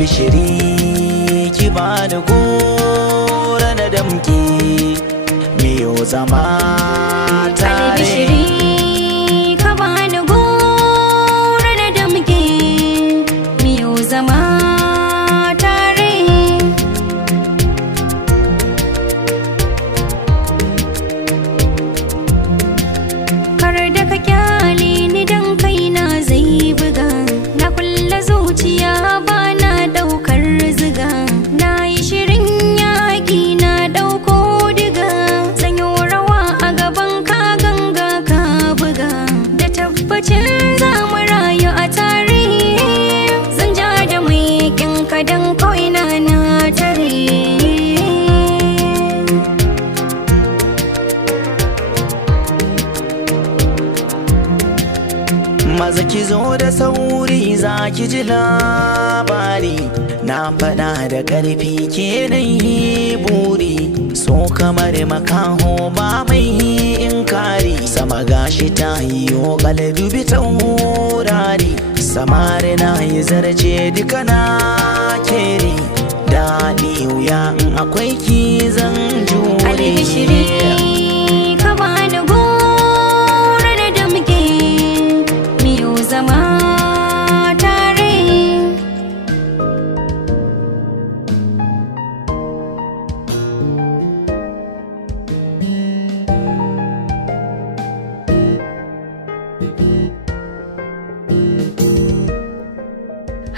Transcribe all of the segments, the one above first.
albishiri ki bani gora na damki miyo zama tare. Albishiri ka bani gora na damki miyo zama tare. Kar da ka kyale ni dan kaina zai buga, na kulla zuciya ba na daukar ziga, na yi shirin yaƙi na dauko diga, zan yi rawa a gaban ka ganga ka buga, da tabbacin za mu rayu a tare, zan ja da mai ka dan ko'ina na tare. Maza ki zo da sauri za ki ji labari, na faɗa da ƙarfi ke yi buri, so kamar makaho ba mai inkari, sama gashi ta yiwo ƙaldubi taurari, samari na yi zarce duka na keri, daɗi wuya in akwai ki zan jure. Albishiri ka bani gora na damke miyo zama tare.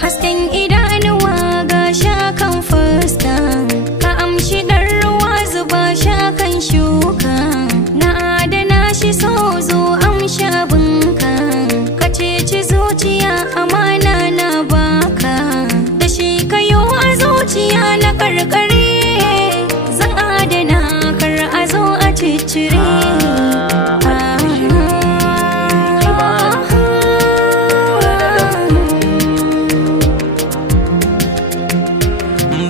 Hasken idanuwa ga shakan fuska, ka amshi ɗan ruwa zuba shakan shuka, na adana shi so zo amshi abinka, ka ceci zuciya amana na baka, da shi kayo a zuciya na karkare, zan adana kar a zo a ciccire.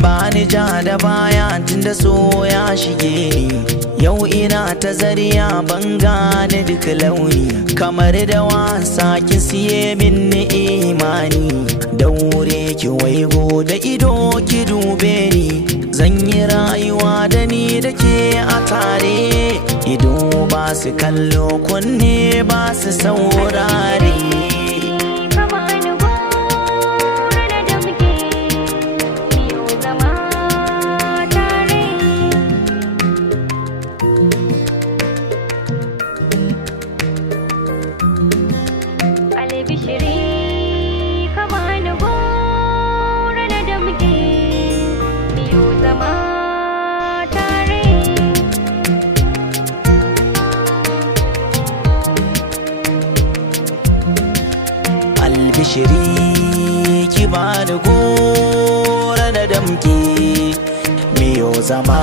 Bani ja da baya tunda so ya shige ni, yau ina ta zariya ban gane duk launi, kamar da wasa ki siye min ni imani, daure ki waigo da ido ki dube ni, zan yi rayuwa da ni da ke a tare, ido ba su kallo kunne ba su saurare. Albishiri ka bani gora na damke miyo zama tare. Albishiri ki bani gora na damki miyo zama